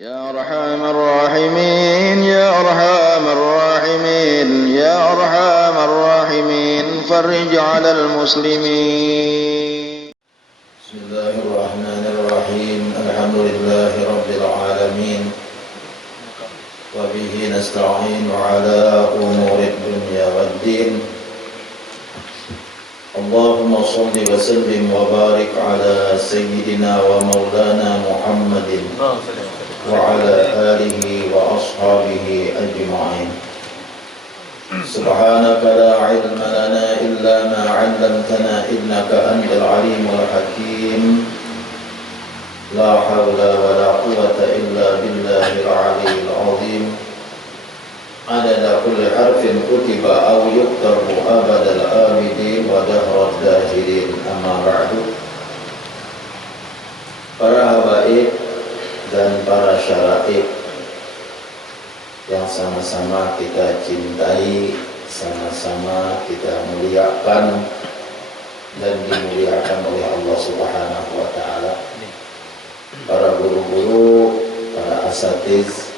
يا أرحم الراحمين يا أرحم الراحمين يا أرحم الراحمين فرج على المسلمين. بسم الله الرحمن الرحيم الحمد لله رب العالمين وبه نستعين على أمور الدنيا والدين. اللهم صل وسلم وبارك على سيدنا ومولانا محمد وعلى آله وأصحابه أجمعين. سبحانك لا علم لنا إلا ما علمتنا إنك أنت العليم الحكيم. لا حول ولا قوة إلا بالله العلي العظيم. عدد كل حرف كتب أو يكتب أبد الآبدين ودهر الداهرين. أما بعد. Para habaib dan para syaraib yang sama-sama kita cintai, sama-sama kita muliakan dan dimuliakan oleh Allah Subhanahu wa taala. Para guru-guru, para asatiz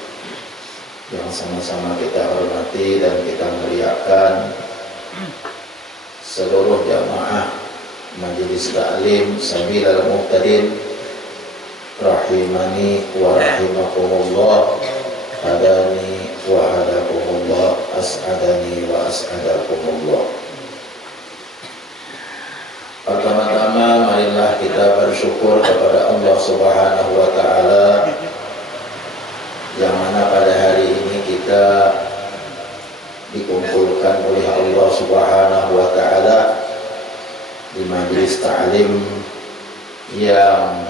yang sama-sama kita hormati dan kita muliakan, seluruh jamaah majelis ta'lim Sabilal Muhtadin rahimani wa rahimakumullah, hadani wa hadakumullah, as'adani wa as'adakumullah. Pertama-tama marilah kita bersyukur kepada Allah Subhanahu wa taala yang mana pada hari ini kita dikumpulkan oleh Allah Subhanahu wa taala di majelis ta'lim yang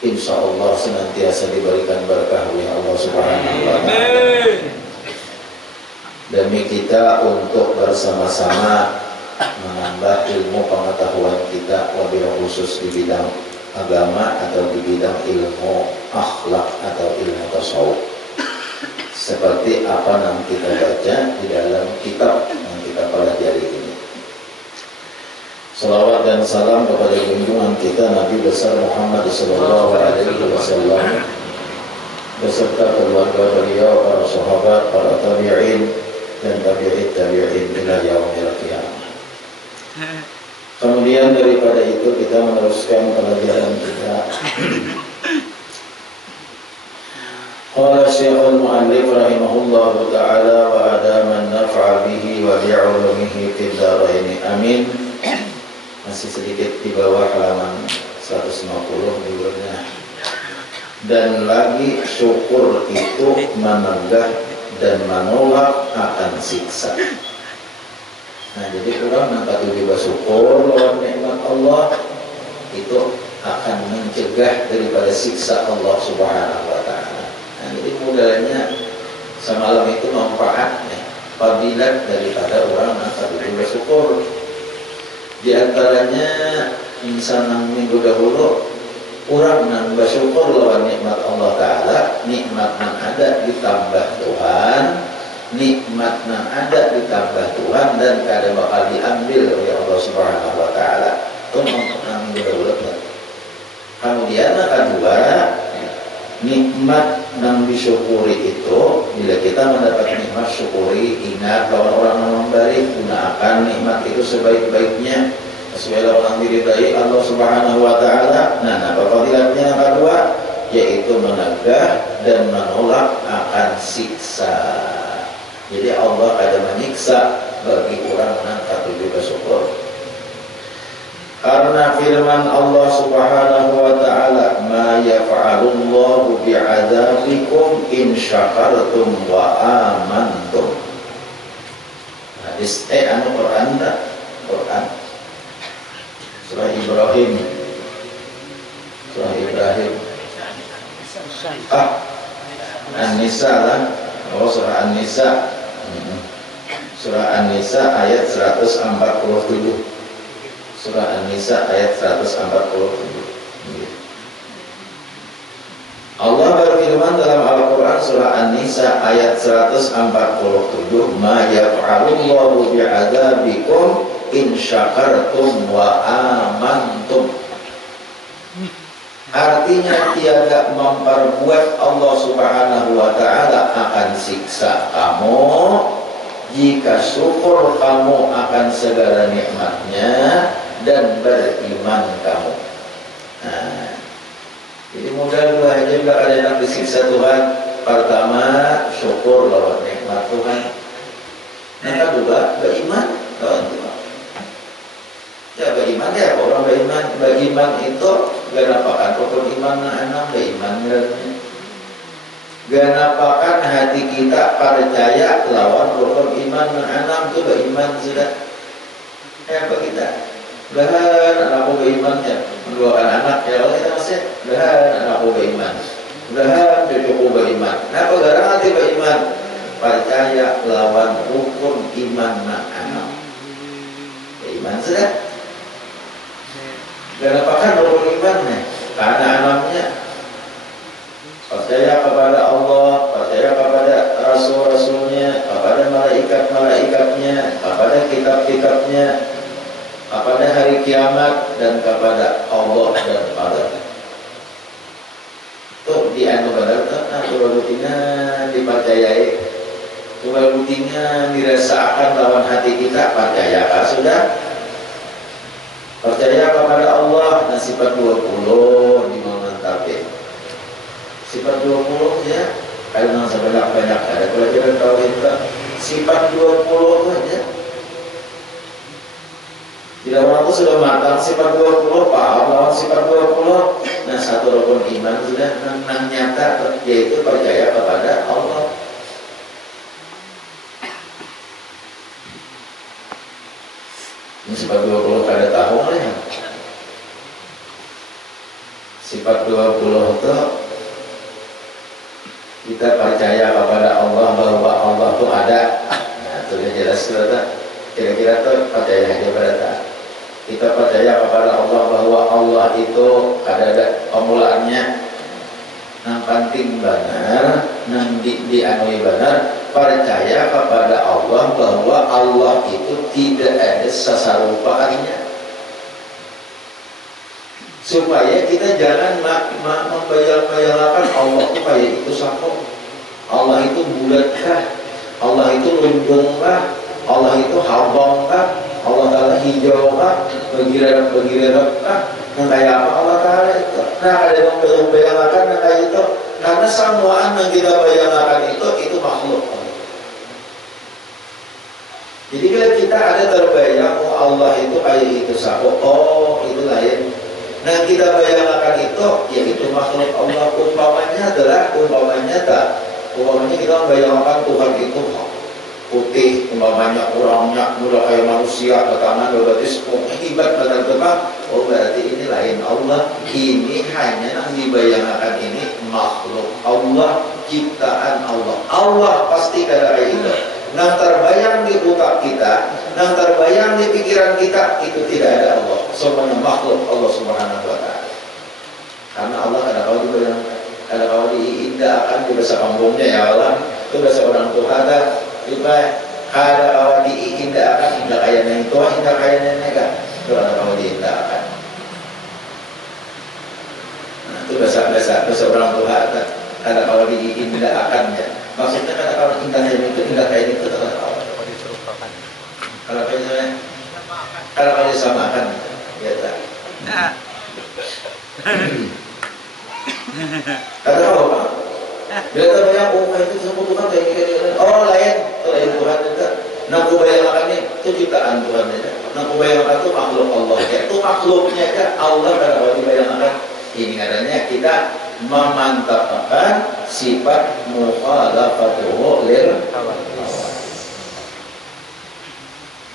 insya Allah senantiasa diberikan berkah oleh Allah Subhanahu wa ta'ala. Demi kita untuk bersama-sama menambah ilmu pengetahuan kita, wabil khusus di bidang agama atau di bidang ilmu akhlak atau ilmu tasawuf, seperti apa yang kita baca di dalam kitab yang kita pelajari ini. Salawat dan salam kepada junjungan kita Nabi besar Muhammad sallallahu alaihi wasallam beserta keluarga beliau, para sahabat, para tabi'in dan tabi'it tabi'in ila yaumil qiyamah. Kemudian daripada itu kita meneruskan pelajaran kita. Qala Syekhul Mu'allif rahimahullahu ta'ala wa adaman naf'a bihi wa bi'ulumihi fid dharain amin. Masih sedikit di bawah halaman 150 judulnya. Dan lagi syukur itu menegah dan menolak akan siksa. Nah, jadi orang nangkatu juga syukur lawan nikmat Allah itu akan mencegah daripada siksa Allah Subhanahu wa taala. Nah, jadi mudahnya semalam itu manfaatnya fadilat daripada orang nangkatu juga syukur. Di antaranya insan yang minggu dahulu orang yang bersyukur lawan nikmat Allah Ta'ala, nikmat yang ada ditambah Tuhan, nikmat yang ada ditambah Tuhan dan kada bakal diambil oleh Allah Subhanahu wa Ta'ala. Itu yang minggu dahulu. Kemudian yang kedua, nikmat yang disyukuri itu, bila kita mendapat nikmat syukuri, ingat bahwa orang yang memberi, gunakan nikmat itu sebaik-baiknya sesuai orang diridai Allah Subhanahu wa taala. Nah, fadilatnya yang kedua yaitu menegah dan menolak akan siksa. Jadi Allah ada menyiksa bagi orang yang kata juga syukur. Karena firman Allah Subhanahu wa taala, "Ma yaf'alullahu bi'adzabikum in syakartum wa amantum." Hadis Quran Surah Ibrahim. An-Nisa lah. Oh, Surah An-Nisa. Surah An-Nisa ayat 147. Surah An-Nisa ayat 147. Allah berfirman dalam Al-Quran surah An-Nisa ayat 147, "Ma yaf'alullahu bi'adzabikum in syakartum wa amantum." Artinya tiada memperbuat Allah Subhanahu wa Ta'ala akan siksa kamu. Jika syukur kamu akan segala nikmatnya dan beriman kamu. Nah, jadi modal dua aja bila ada yang disiksa Tuhan. Pertama, syukur lawan nikmat Tuhan. Yang kedua, beriman lawan Tuhan. Ya beriman ya, orang beriman itu ganapakan rukun iman enam beriman ganapakan hati kita percaya lawan rukun iman enam itu beriman sudah. Apa kita? Belahan anakku beriman ya, mendoakan anak ya Allah kita masih belahan anakku beriman, belahan cucuku beriman. Kenapa garang hati beriman? Percaya lawan rukun iman enam beriman sudah. Dan apakah rukun imannya? Karena anamnya percaya kepada Allah, percaya kepada Rasul-Rasulnya, kepada malaikat-malaikatnya, kepada kitab-kitabnya, kepada hari kiamat, dan kepada Allah dan Qadar. Itu dianu benar, rutina dipercayai, rutina dirasakan lawan hati kita, percaya sudah. Percaya kepada Allah, nah sifat 20 dimantapi. Sifat 20 ya, kalau sebanyak-banyak ada pelajaran tauhid sifat 20 aja. Bila orang itu sudah matang sifat 20, paham lawan sifat 20. Nah satu rukun iman sudah nang nyata, yaitu percaya kepada Allah. Sifat 20 kada tahu ya. Sifat 20 itu kita percaya kepada Allah bahwa Allah itu ada. Nah, itu jelas sudah. Kira-kira tuh percaya aja pada kita percaya kepada Allah bahwa Allah itu ada pemulaannya. Nang penting benar, nang dianui benar, percaya kepada Allah bahwa Allah itu tidak ada sesarupaannya. Supaya kita jangan membayang-bayangkan Allah itu kayak itu sako, Allah itu bulatkah, Allah itu lumbungkah, Allah itu habangkah, Allah Ta'ala hijau-kah, begirat-begirat-kah, yang kayak apa Allah Ta'ala itu. Nah ada yang membayangkan yang kayak itu, karena semuaan yang kita bayangkan itu makhluk. Jadi bila kita ada terbayang, oh Allah itu kayak itu sako, oh itu lain. Nah kita bayangkan itu, ya itu makhluk Allah. Umpamanya kita membayangkan Tuhan itu putih, umpamanya orangnya mudah kayak manusia, tangan berarti hebat badan terbang. Oh berarti ini lain Allah. Ini hanya yang dibayangkan ini makhluk Allah, ciptaan Allah. Allah pasti kada kayak itu. Yang terbayang di otak kita, yang terbayang di pikiran kita, itu tidak ada Allah. Semuanya makhluk Allah Subhanahu wa Ta'ala. Karena Allah kada kau dibayangkan, kada kau diindahkan di bahasa kampungnya ya Allah. Itu bahasa orang Tuhan dah. Juga kada kau diindahkan, indah kaya nenek tua, indah kaya nenek kan. Itu kada kau diindahkan. Nah, itu bahasa orang Tuhan dah. Kada kau diindahkannya. Maksudnya kada kau indah itu, indah kaya itu kada kau. Kalau kayaknya kalau kau disamakan, ya tak. Kada kau apa? Bila terbayang, oh itu sama Tuhan kayak gini. Oh lain Tuhan itu. Nak bayangkan itu ciptaan Tuhan aja. Nak bayangkan itu makhluk Allah. Itu makhluknya aja Allah kalau dibayangkan. Ini adanya kita memantapkan sifat mukhalafatuhu lil hawa.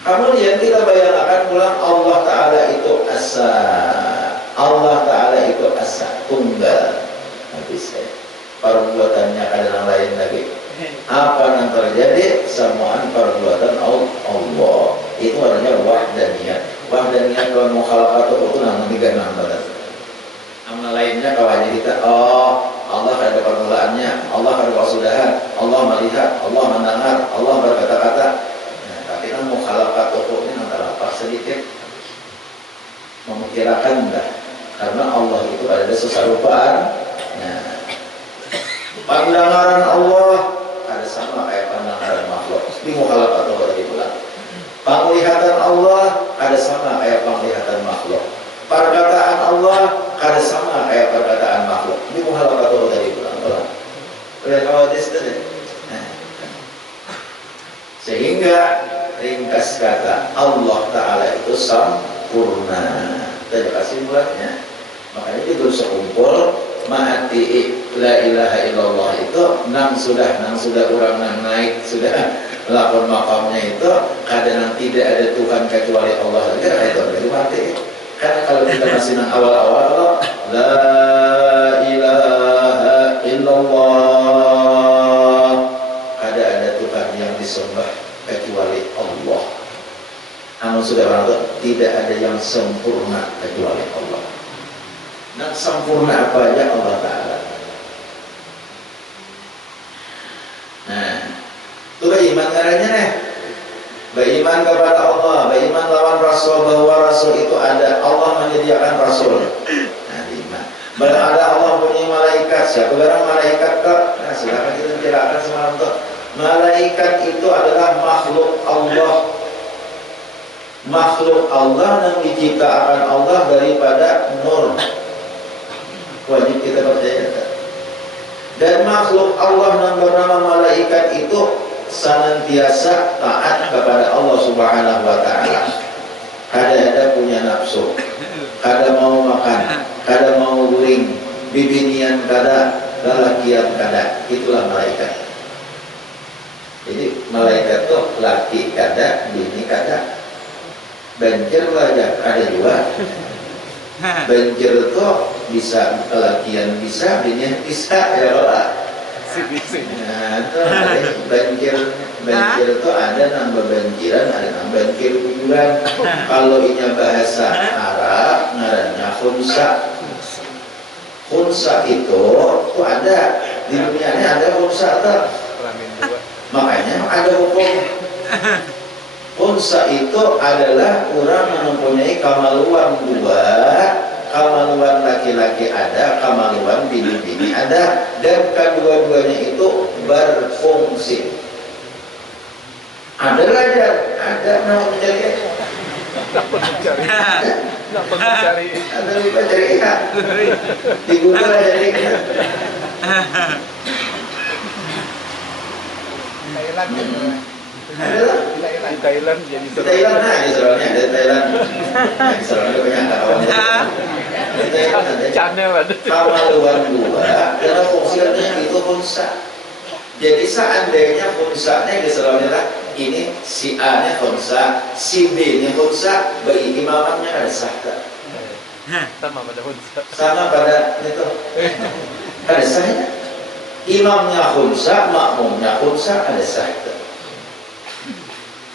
Kemudian kita bayangkan pulang Allah Ta'ala itu asa. Allah Ta'ala itu asa tunggal. Habis perbuatannya kadang lain lagi. Apa yang terjadi? Semuaan perbuatan Allah. Itu adanya wahdaniyah. Wahdaniyah kalau mukhalafatuh itu nama 36. Nama lainnya kawannya kita, oh Allah ada permulaannya, Allah ada kesudahan, Allah melihat, Allah mendengar, Allah berkata-kata. Nah, tapi kan mukhalafatuh ini antara apa sedikit memikirkan dah. Karena Allah itu ada sesarupaan. Nah, pandangan Allah ada sama kayak pandangan makhluk. Di mukhalafat Allah tadi bilang. Penglihatan Allah ada sama kayak penglihatan makhluk. Perkataan Allah ada sama kayak perkataan makhluk. Di mukhalafat Allah tadi bilang. Lihat hadis tadi. Sehingga ringkas kata Allah Ta'ala itu sempurna. Kita kasih buatnya. Makanya itu sekumpul ma'ati la ilaha illallah itu nang sudah orang nang naik sudah lakon makamnya itu kadang tidak ada Tuhan kecuali Allah saja itu dari mati. Karena kalau kita masih nang awal-awal la ilaha illallah ada Tuhan yang disembah kecuali Allah. Namun sudah orang itu tidak ada yang sempurna kecuali Allah. Nah, sempurna apa aja Allah Ta'ala. Nah, itu beriman caranya nih. Beriman kepada Allah, beriman lawan Rasul, bahwa Rasul itu ada. Allah menyediakan Rasul. Nah, beriman. Ada Allah punya malaikat. Siapa barang malaikat ke? Nah, silakan kita bicarakan semalam tuh. Malaikat itu adalah makhluk Allah. Makhluk Allah yang diciptakan Allah daripada nur. Wajib kita percaya. Dan makhluk Allah yang bernama malaikat itu senantiasa taat kepada Allah Subhanahu wa Ta'ala. Kada punya nafsu, kada mau makan, kada mau guling, bibinian kada, lalakian kada. Itulah malaikat. Jadi malaikat itu laki kada, bini kada. Banjir aja kada juga. Banjir itu bisa kelakian bisa, bini bisa ya Allah. Nah, itu banjir itu ada nambah banjiran, ada nambah banjir kuburan. Kalau ini bahasa Arab ngarannya khunsa. Khunsa itu ada di dunia ini ada khunsa tuh. Makanya ada hukum. Khunsa itu adalah orang yang mempunyai kemaluan dua. Kamaluan laki-laki ada, kamaluan bini-bini ada, dan kedua-duanya itu berfungsi. Ada raja, ada nama mencari. Ada lupa cari ikan. Di Google aja cari ikan. Di Thailand jadi di Thailand aja soalnya ada Thailand. Soalnya banyak kawan. Di Thailand ada channel ada. kamaluan dua, karena fungsinya itu khunsa. Jadi seandainya khunsanya misalnya lah ini si A nya khunsa, si B nya khunsa, bagi imamannya ada sahta. Sama pada khunsa. Sama pada itu ada sahnya. Imamnya khunsa, makmumnya khunsa, ada sahta.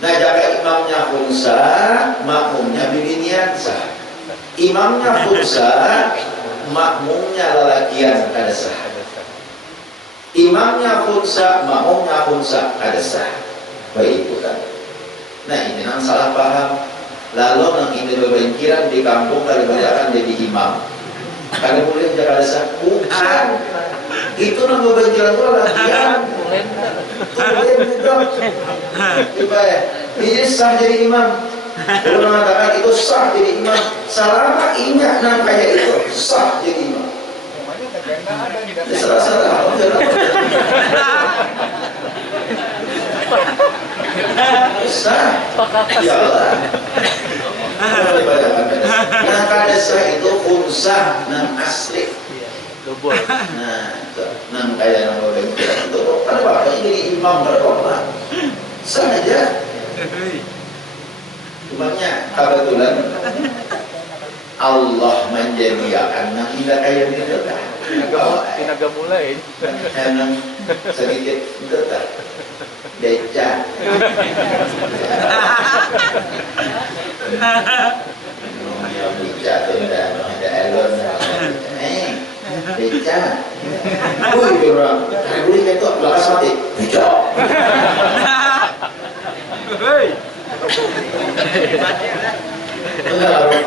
Nah, jika imamnya khunsa, makmumnya bibinian sah. Imamnya khunsa, makmumnya lelakian ada sah. Imamnya khunsa, makmumnya khunsa ada sah. Baik ikutan. Nah, ini nang salah paham. Lalu nang ini berbenkiran di kampung kali banyak jadi imam. Karena boleh jaga ada sah. Bukan. Itu nang berbenkiran itu lelakian. Tulen itu. Coba ya. Ini sah jadi imam. Kalau mengatakan itu sah jadi imam, selama ingat nang kayak itu sah jadi imam. Salah. Sah. Ya Allah. Nah kada sah itu khunsa nang asli. Double. Nah, itu nang kayak nang berbenkiran itu. Kenapa jadi imam berapa? Sah aja. Cumanya kebetulan Allah menjadikan nang tidak kayak gitu dah. Tinaga mulai. Nang sedikit itu dah. Beca. Ya beca tu dah ada elon. Beca. Woi orang, boleh itu lakas mati. Beca. Hei.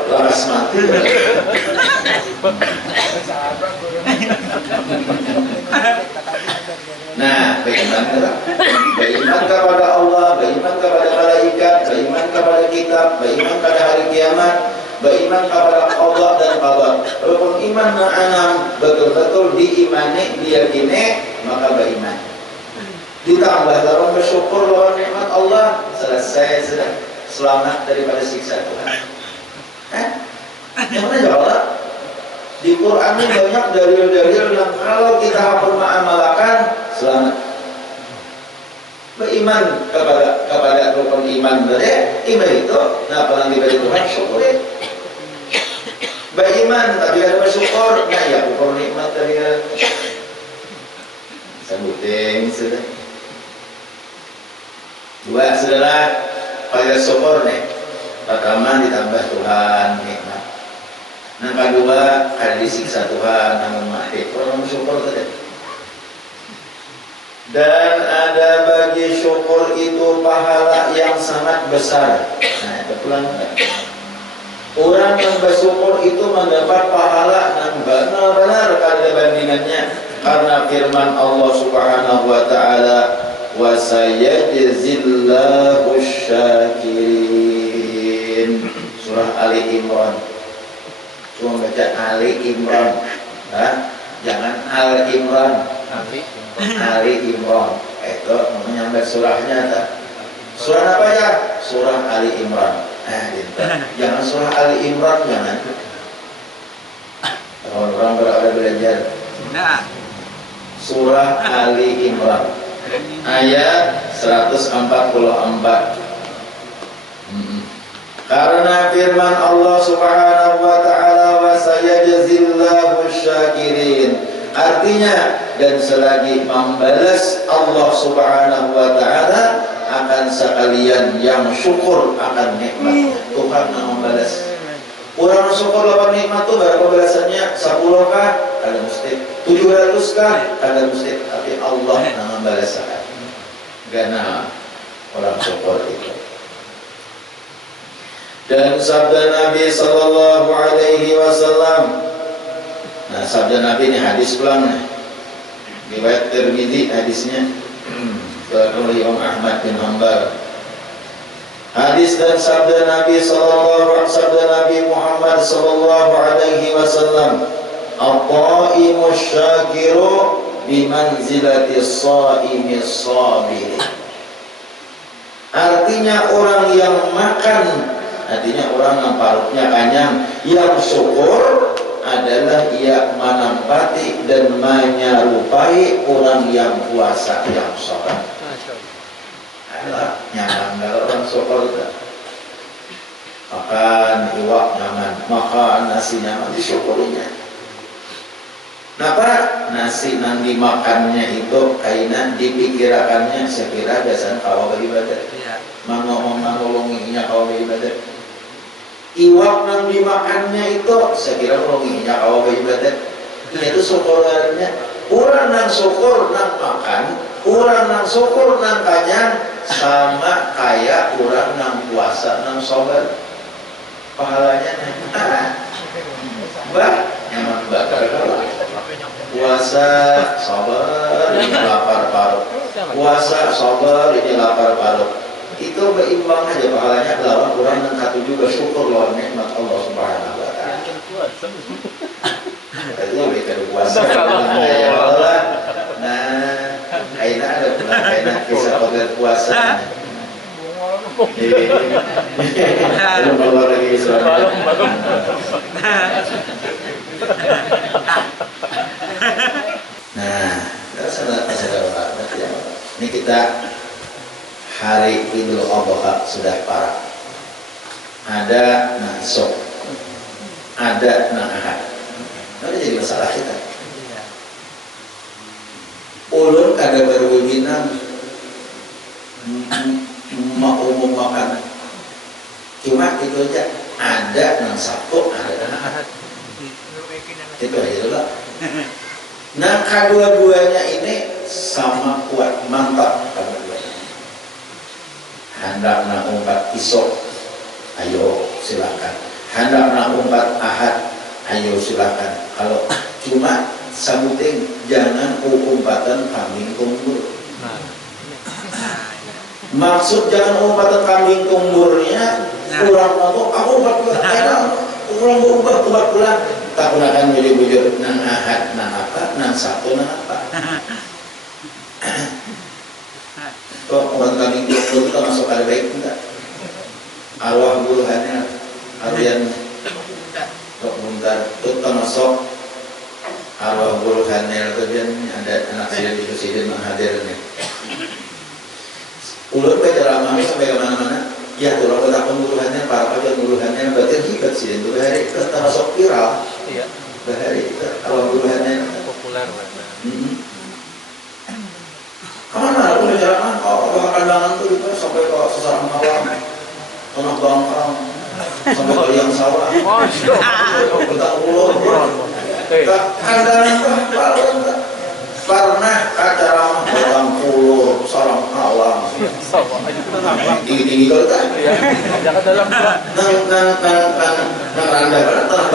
Laras mati. Nah, beriman kepada Allah, beriman kepada malaikat, beriman kepada kitab, beriman pada hari kiamat, beriman kepada Allah dan qadar. Rukun iman ma'anam betul-betul diimani, diyakini, maka beriman. Ditambah lawan bersyukur lawan nikmat Allah, selesai sudah, selamat daripada siksa Tuhan. Yang mana jawab? Di Quran ini banyak dalil-dalil yang kalau kita hafal mengamalkan selamat. Beriman kepada rukun iman tadi, iman itu, nah apa yang diberi Tuhan syukurin. Beriman tapi ada bersyukur, nah ya syukur nikmat tadi. Sebutin sudah. Dua saudara pada syukur nih. Pertama ditambah Tuhan nikmat. Yang kedua ada disiksa Tuhan namun mati. Orang syukur tadi. Dan ada bagi syukur itu pahala yang sangat besar. Nah, itu pulang. Orang yang bersyukur itu mendapat pahala yang benar-benar ada bandingannya. Karena firman Allah Subhanahu wa taala, "Wa sayajzillahu syakirin." Surah Ali Imran. Cuma baca Ali Imran. Jangan Al Imran. Ali Imran. Itu menyambat surahnya tak? Surah apa ya? Surah Ali Imran. Gitu. Jangan surah Ali Imran, jangan. Orang berada belajar. Surah Ali Imran ayat 144. Karena firman Allah Subhanahu wa taala, wa sayajzillahu syakirin. Artinya, dan selagi membalas Allah Subhanahu wa taala akan sekalian yang syukur akan nikmat Tuhan yang membalas. Orang syukur lawan nikmat itu berapa balasannya? 10 kah? Ada mesti. 700 kah? Ada mesti. Tapi Allah yang membalas akan. Karena orang syukur itu. Dan sabda Nabi sallallahu alaihi wasallam. Nah, sabda Nabi ini hadis pulang nih. Riwayat Tirmidzi hadisnya. Oleh Imam Ahmad bin Hanbal. Hadis dan sabda Nabi Muhammad sallallahu alaihi wasallam, "At-ta'imu syakiru bimanzilati as-sha'imi as-sabir." Artinya orang yang makan, artinya orang yang perutnya kenyang, yang syukur adalah ia menempati dan menyerupai orang yang puasa yang sabar. Nyaman kalau orang syukur itu makan iwak nyaman, makan nasi nyaman, disyukurinya. Kenapa nasi yang dimakannya itu kainan dipikirakannya sekira biasanya kawal beribadah, mengolonginya kawal beribadah. Iwak yang dimakannya itu sekira mengolonginya kawal beribadah. Itu syukurnya. Orang yang syukur yang makan, orang yang syukur yang kenyang, sama kayak orang yang puasa yang sabar. Pahalanya nyaman bakar kalau puasa sabar ini lapar parut, puasa sabar ini lapar parut. Itu berimbang aja pahalanya lawan orang yang katu juga syukur lawan nikmat Allah Subhanahu wa taala. Itu lebih puasa. Nah, kayaknya ada pula kayaknya kisah pagar puasa. Belum keluar lagi suara. Nah, saudara-saudara, ini kita hari Idul Adha sudah parah. Ada nasok, ada ahad. Ini jadi masalah kita. Ulun kada berwewenang umum makan. Cuma itu aja. Ada nang Sabtu, ada nang Ahad. Itu aja dulu. Nah, kedua-duanya ini sama kuat, mantap kedua-duanya. Hendak nak umpat isok, ayo silakan. Hendak nak umpat ahad, ayo silakan. Kalau cuma sabuting jangan umpatan kambing kumbur. Nah, Maksud jangan umpatan kambing kumburnya kurang ngomong aku umpat kurang berubah pulang tak gunakan bujur-bujur nang ahad nang apa nang satu nang apa. Kok umpat kambing kumbur itu masuk ada baik enggak? Arwah buruhannya harian kok bentar itu termasuk arwah buruhannya kemudian ada anak sidin menghadirnya. Ulun baca ramah sampai kemana-mana. Ya, tulang kota pemburuhannya, para pajak pemburuhannya, berarti hibat sih. Itu bahari itu termasuk viral. iya, Bahari itu kalau pemburuhannya populer. kemana? Aku baca ramah, kalau kandangan tuh juga sampai ke sesarang awam, tanah bangkang, sampai ke liang sawah. Masya Allah. Betang pulau. Kandangan tuh pernah acara orang pulau sarang awam Sama aja tenang. tinggi kalau tak Jangan dalam nang randa tanah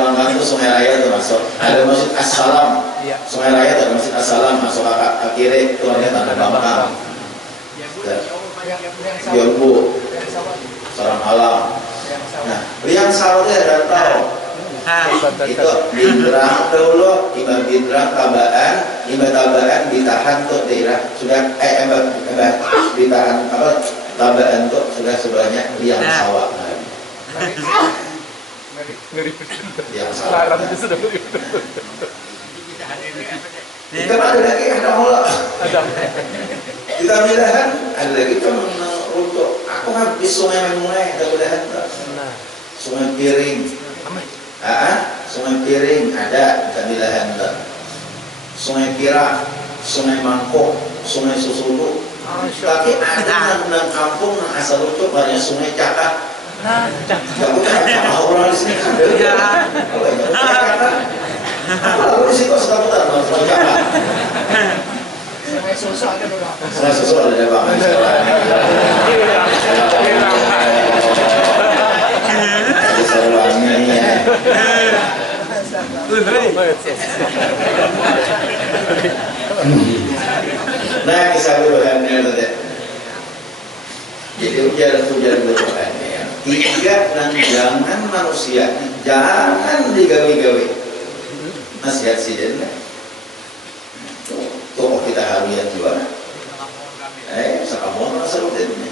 bangkang itu Sungai Raya termasuk ada masjid Assalam. Iya. Sungai Raya ada masjid Assalam masuk ke kiri itu ada tanah bangkang Yonbu sarang alam. Nah liang sawah itu ada tahu itu Bindrang dulu, Imam Bindrang Tabaan, Imam Tabaan ditahan tuh daerah sudah ditahan apa Tabaan tuh sudah sebelahnya liang sawah. Liang sawah. Kita ada lagi ada mula. Kita bilahan ada lagi kan untuk aku habis sungai mulai ada bilahan sungai Piring. Sungai Piring ada kamilahan Sungai Kira, Sungai Mangkok, Sungai Susudu. Tapi ada nang kampung nang asal ucuk banyak Sungai Cakak. Gak bukan sama orang di sini kan. Apa di situ sekabutan Sungai Cakak. Sungai Susu ada berapa? Sungai Susu ada bang. Sarwangnya ya. Nah kisah buruhannya tadi. Jadi ujar buruhannya. Tiga dan jangan manusia, jangan digawi-gawi. Nasihat sidin. Tuh kita harian juga. Sekamon masalahnya.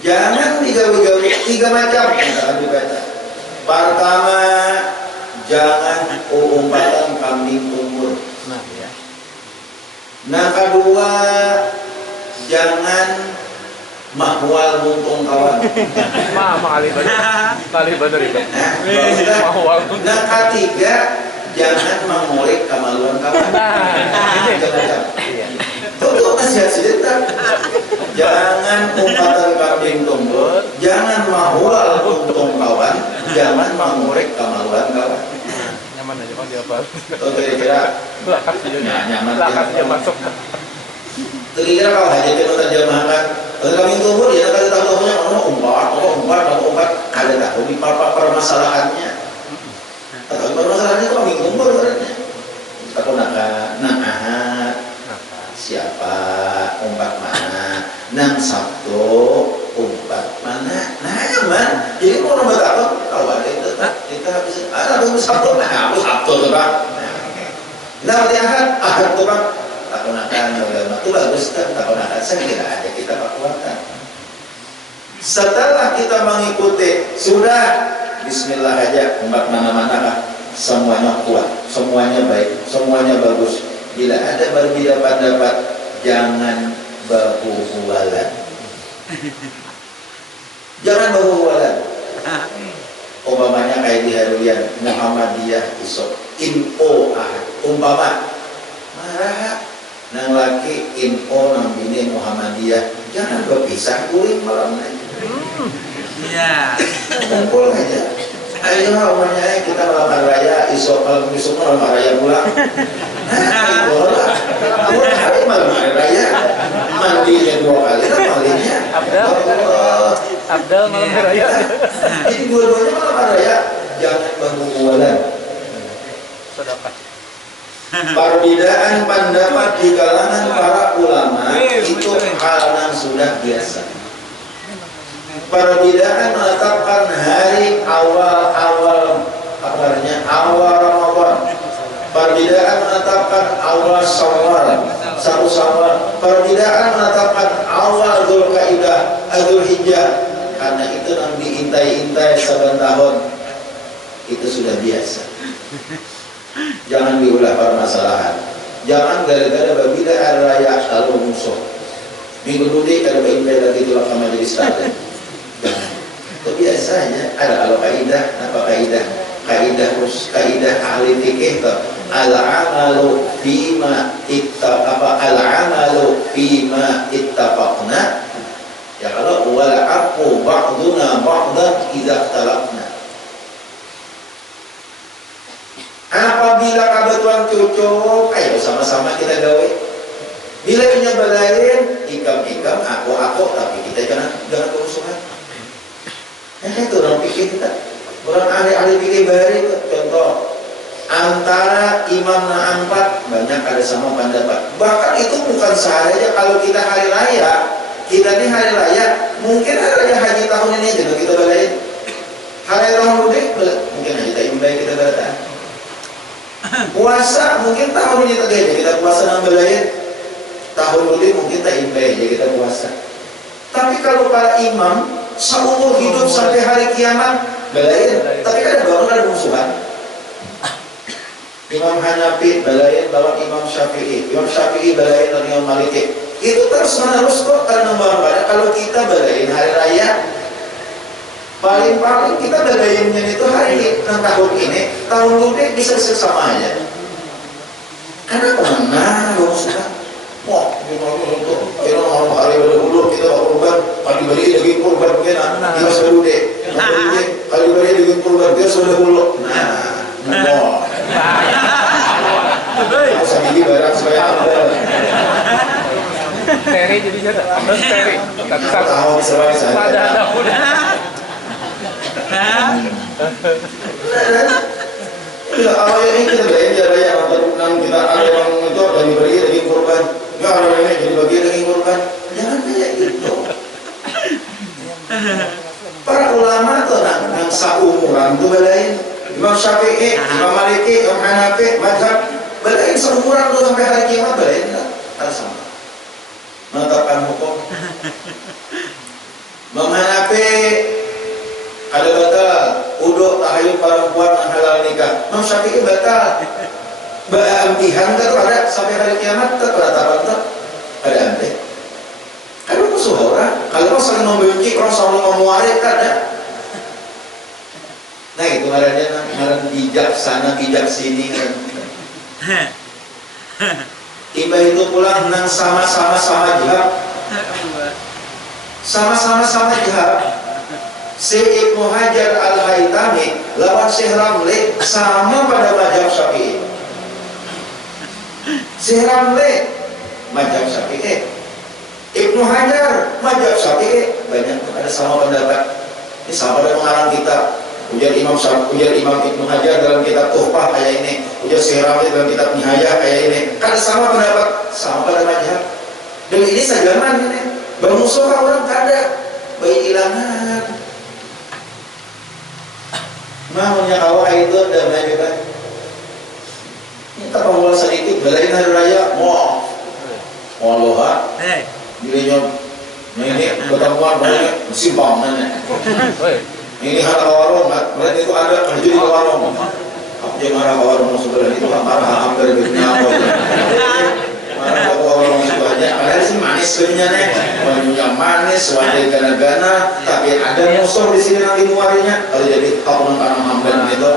Jangan digawi-gawi. Tiga macam yang akan dibaca. Pertama, jangan umpatan kambing kumbur. Nah, kedua, jangan mahwal buntung kawan. Kali bener itu. Mahwal. Nah, ketiga, jangan mengulik kemaluan kawan. Itu nasihat sedentar. Jangan umpatan kambing kumbur, jangan mahwal buntung kawan, jangan mengulik kemaluan kawan. Nyaman aja kalau dia apa? Kira-kira nyaman Lakasnya masuk. kira-kira kalau hanya kita terjemahkan kalau kambing kumbur ya kata tahunya umpat ada tahu di permasalahannya atau permasalahannya itu kambing kumbur sebenarnya aku ahad siapa umpat mana nang sabtu umpat mana nah nyaman jadi mau nomor apa kalau ada itu kita bisa ada sabtu nah aku sabtu tuh bang nah ahad tuh bang tak gunakan ulama itu bagus kan tak gunakan saya kira ada kita pakuatan setelah kita mengikuti sudah bismillah aja umat mana-mana lah semuanya kuat semuanya baik semuanya bagus bila ada berbeda pendapat jangan bahu-bualan jangan bahu-bualan umpamanya kayak di Haruyan Muhammadiyah isok info umpama marah nang laki info nang bini Muhammadiyah jangan berpisah kuring malam aja kumpul aja ayo umumnya kita malam raya isok malam isok malam raya pulang bola mulai hari malam raya mandinya 2 kali lah mandinya Abdal malam hari raya. Jadi dua-duanya malam hari raya. Jangan berhubungan. Sedekah. Perbedaan pendapat di kalangan para ulama itu hal yang sudah biasa. Perbedaan menetapkan hari awal Ramadan. Perbedaan menetapkan awal Syawal, satu Syawal. Perbedaan menetapkan awal Dzulqa'dah, Dzulhijjah. Karena itu yang diintai-intai saban tahun. Itu sudah biasa. Jangan diulah permasalahan. Jangan gara-gara berbeda hari raya lalu musuh. Minggu dulu ada intai lagi itu lakam majelis taklim. Jangan. Itu biasanya ada al-qaidah, apa kaidah? Kaidah ahli fikih itu al-amalu fima ittafaqna. Ya kalau wal aqu ba'duna ba'dan idza talaqna. Apabila kebetulan cocok, ayo sama-sama kita gawe. Bila punya balain, ikam-ikam, aku, tapi kita jangan kerusuhan. Itu orang pikir kita. Orang ahli-ahli pikir bahari itu. Contoh, antara imam na empat, banyak ada sama pendapat. Bahkan itu bukan sahaja kalau kita hari raya. Kita ini hari raya, mungkin hari raya haji tahun ini juga kita balain. Hari tahun mudik, mungkin kita imbai kita balain. Puasa mungkin tahun ini terjadi kita puasa nambah lain, tahun mudik mungkin tak imbai jadi kita puasa. Tapi kalau para imam seumur hidup sampai hari kiamat balain, tapi kadang baru ada musuhan. Imam Hanafi balain lawan Imam Syafi'i balain lawan Imam Maliki. Itu terus menerus kok karena kalau kita balain hari raya. Paling kita balainnya itu hari tahun ini, tahun mudik bisa sama aja. Karena mana sudah, wah kita mau hari dulu kita mau kurban, kali beri daging kurban begini, kita sudah mudik, kali beri daging kurban kita sudah dulu. Nah, usah gigi barang supaya ada. Teri jadi jatuh. Teri. Tahu misalnya Ada udah. Ya, awal ini kita belanja raya nonton kita ada yang itu dari beri daging kurban, nggak ada ini jadi bagi daging kurban, jangan kayak gitu. Para ulama tuh yang seumuran tuh belain, Imam Syafi'i, Imam Maliki, Imam Hanafi, mazhab belain seumuran tuh sampai hari kiamat belain nggak sama. Menetapkan hukum. Imam Hanafi ada batal uduk tahayul perempuan yang halal nikah. Imam Syafi'i batal. Beamtihan kan ada sampai hari kiamat tak ada ada amtih. Kalau musuh orang, kalau saling membenci orang saling memuarik kan ada. Nah itu ngaran bijaksana bijak sini kan. Tiba itu pulang nang sama-sama jihad. Sama-sama jihad. Syekh Ibnu Hajar Al-Haytami lawan Syekh Ramli sama pada mazhab Syafi'i. Syekh Ramli mazhab Syafi'i, Ibnu Hajar mazhab Syafi'i, banyak ada sama pendapat. Ini sama dengan mengarang kitab. Ujar Imam Ibnu Hajar dalam kitab Tuhfah kayak ini, ujar Syekh Ramli dalam kitab Nihayah kayak ini. Kan sama pendapat, sama pada mazhab. Dan ini sejaman ini. Bermusuh orang tak ada, baik ilangan. Namanya kawah itu damai juga. Kita pemula sedikit belain hari raya, wah, loha, dirinya, ini ketemuan banyak simpangan. Ini hal warung, berarti itu ada kerja di warung. Apa dia marah warung sebelah itu marah hampir begini apa? Marah warung sebenarnya, padahal sih manis sebenarnya, menunya manis, wadah gana-gana, tapi ada musuh di sini nanti muarinya. Kalau jadi tahun tanam hamdan gitu,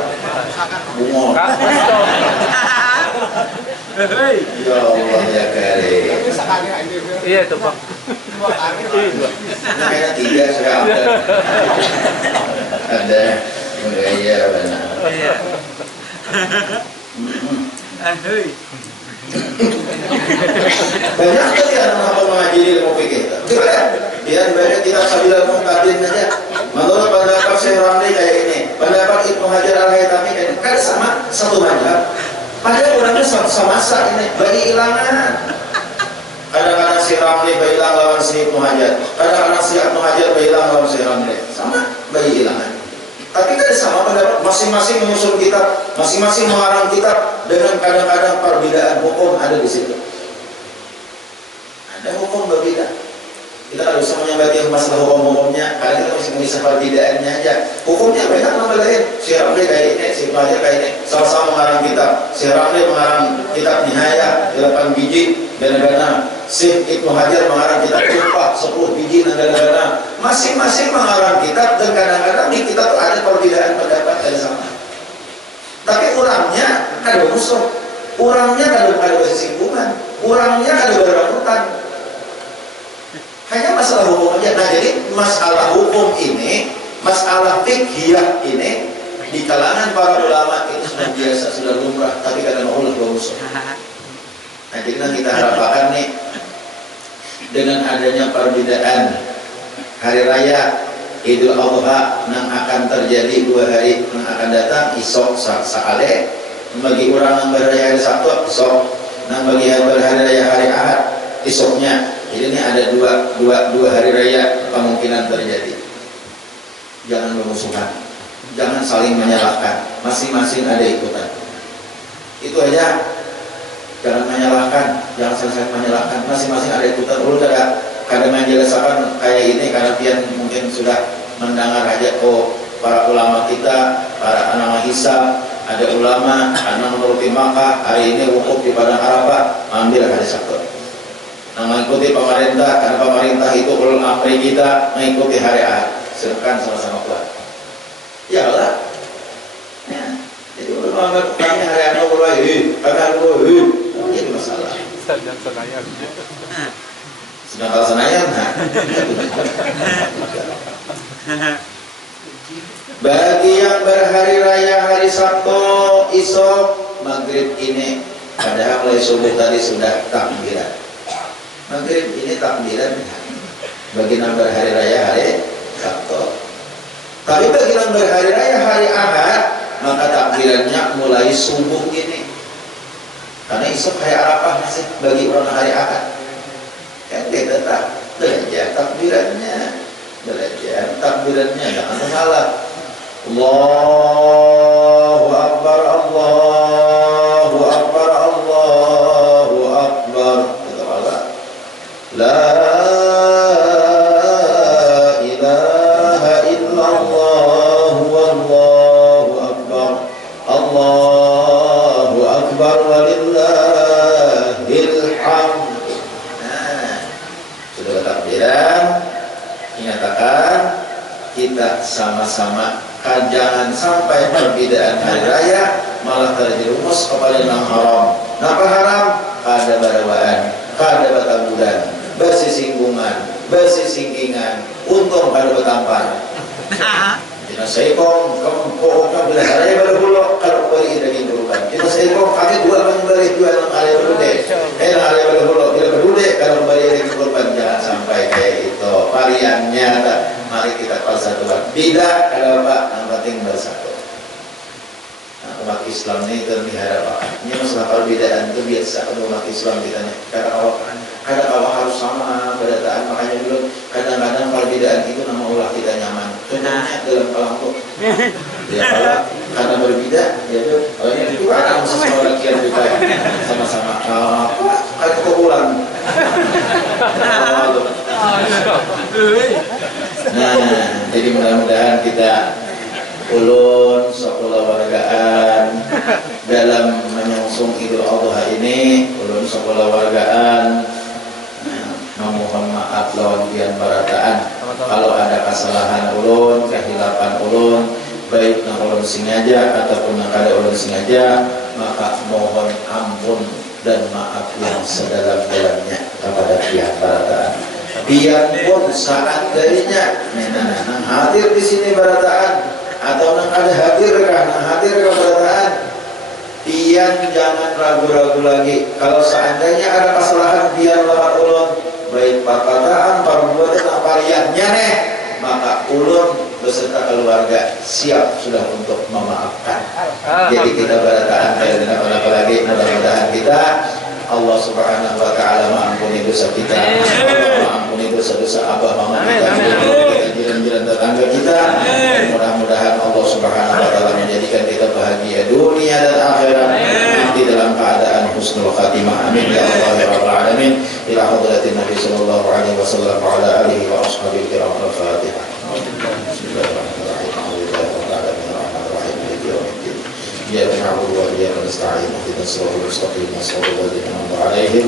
bungo. Ya Allah ya karim. Iya tuh Pak. Nah, kayaknya 3 sudah ada gaya benar. Banyak sekali anak-anak mengaji di ilmu fikih. Dia banyak kitab Sabilul Muhtadin aja. Menurut pendapat Syekh Ramli kayak ini, pendapat Ibnu Hajar Al-Haytami kayak ini. Kan sama satu mazhab. Padahal orangnya sama-sama ini bagi ilangan. Kadang-kadang si Ramli bailang lawan si Ibnu Hajar, kadang-kadang si Ibnu Hajar bailang lawan si Ramli, sama bagi ilangan. Tapi kan sama pendapat, masing-masing menyusun kitab, masing-masing mengarang kitab dengan kadang-kadang perbedaan hukum ada di situ. Ada hukum berbeda. Kita tidak bisa menyebabkan masalah hukum-hukumnya, karena kita masih mengisah perbedaannya aja. Hukumnya banyak nama lain. Si Ramli kayak ini, si Ibnu Hajar kayak ini. Sama-sama mengarang kitab. Si Ramli mengarang kitab Nihaya 8 biji dan si Ibnu Hajar mengarang kitab Tuhfah 10 biji dan masing-masing mengarang kitab, dan kadang-kadang di kitab ada perbedaan pendapat dari sama. Tapi orangnya ada musuh, orangnya ada kesimpulan, orangnya ada berebutan. Hanya masalah hukum aja. Nah, jadi masalah hukum ini, masalah fiqhiyah ini di kalangan para ulama itu sudah biasa, sudah lumrah, tapi kadang Allah musuh. Nah, jadi kita harapkan nih dengan adanya perbedaan hari raya Idul Adha yang akan terjadi 2 hari yang akan datang, isok saale bagi orang yang berhari hari Sabtu isok, yang bagi yang berhari raya hari Ahad isoknya. Jadi ini ada dua hari raya kemungkinan terjadi. Jangan bermusuhan, jangan saling menyalahkan, masing-masing ada ikutan. Itu aja. Jangan menyalahkan, jangan saling menyalahkan, masing-masing ada ikutan. Udah kadang menjelaskan kayak ini karena pian mungkin sudah mendengar aja, oh para ulama kita, para anak hisab, ada ulama anak menuruti Makkah hari ini wukuf di Padang Arafah, ambil hari Sabtu. Nah, mengikuti pemerintah, karena pemerintah itu ulul amri kita mengikuti hari Ahad, silakan sama-sama kuat. Ya Allah. Ya. Jadi ulama kami hari Ahad mulai, jadi masalah. Sedang Senayan. Sedangkan Senayan, bagi yang berhari raya hari Sabtu isok maghrib ini, padahal mulai subuh tadi sudah takbiran. Maghrib ini takbiran bagi yang berhari raya hari Sabtu. Tapi bagi yang berhari raya hari Ahad, maka takbirannya mulai subuh ini. Karena isok hari Arafah masih bagi orang hari Ahad. Kan dia tetap belajar takbirannya jangan salah. Allahu Akbar, Allahu Akbar, Allahu Akbar. Kata Allah, la ilaha illallah wallahu akbar, Allahu Akbar walillahil hamd. Sudah takbiran, nyatakan kita sama-sama, jangan sampai perbedaan hari raya malah terjerumus kepada yang haram. Napa haram? Kada barawaan, kada batabudan, bersisinggungan, bersisingkingan, untung kada betampar. Kita seikong, kamu bila hari raya berhulok, kalau beri daging berubah. Kita seikong, kami dua memberi dua yang hari berudek. Hari berhulok, bila berudek, kalau beri daging berubah. Jangan sampai kayak itu. Variannya, mari kita persatuan. Beda, kalau Pak, yang penting bersatu. Nah, umat Islam ini terpihara Pak. Ini masalah perbedaan itu biasa umat Islam kita nih. Kadang awal harus sama perbedaan, makanya dulu kadang-kadang perbedaan itu nama ulah kita nyaman. Contohnya dalam kelompok. Ya kalau karena berbeda, ya tuh. Kalau ini itu ada seseorang yang kita sama-sama. Ada kepulan. Nah, jadi mudah-mudahan kita ulun sekolah wargaan dalam menyongsong Idul Adha ini, ulun sekolah wargaan memohon maaf lawan pian barataan kalau ada kesalahan ulun, kehilapan ulun, baik nang ulun sengaja ataupun nang kada ulun sengaja, maka mohon ampun dan maaf yang sedalam-dalamnya kepada pihak barataan. Biarpun seandainya nang hadir di sini barataan atau nang ada hadir kah nang hadir ke barataan, Pian jangan ragu-ragu lagi. Kalau seandainya ada kesalahan biarlah ulun baik perkataan, perbuatan, variannya nih, maka ulun beserta keluarga siap sudah untuk memaafkan. Jadi kita berkata dan apalagi mudah-mudahan kita Allah Subhanahu wa taala mengampuni dosa kita. Allah mengampuni dosa-dosa abah mama kita, jiran-jiran tetangga kita. Mudah-mudahan Allah Subhanahu wa taala menjadikan kita bahagia dunia dan akhirat nanti dalam keadaan husnul khatimah. Amin ya Allah ya rabbal alamin. Ila hadratin Nabi sallallahu alaihi wasallam wa ala alihi wa ashabihi kiram. Al-Fatihah. Bismillahirrahmanirrahim. Alhamdulillahirabbil alamin arrahmanirrahim maliki yaumiddin. Iyyaka na'budu wa iyyaka nasta'in. Ihdinas siratal mustaqim. Siratal ladzina an'amta 'alaihim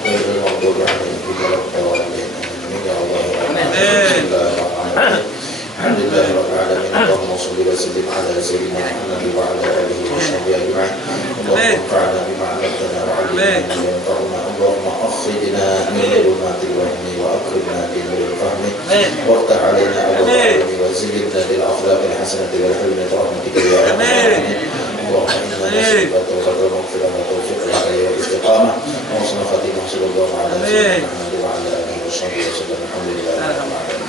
ghairil maghdubi 'alaihim waladdallin. Amin ya Allah ya rabbal alamin. Bismillahirrahmanirrahim. Alhamdulillah rabbil alamin. Allahumma shalli wa sallim ala sayyidina Muhammad wa ala alihi wa sahbihi ajma'in. Allahumma anfa'na bima 'allamtana wa 'allimna ma yanfa'una. Allahumma akhrijna min dhulumatil wahmi wa akrimna bi nuril fahmi waftah 'alaina abwaaba wa zidna bil akhlaqil hasanati wal hilmi bi rahmatika ya rabbal alamin. Allahumma inna nas'aluka tawbatan wa maghfiratan wa tawfiqan wal istiqamah wa husnul khatimah. Sallallahu ala sayyidina Muhammad wa ala alihi wa sahbihi wa sallam. Alhamdulillah rabbil alamin.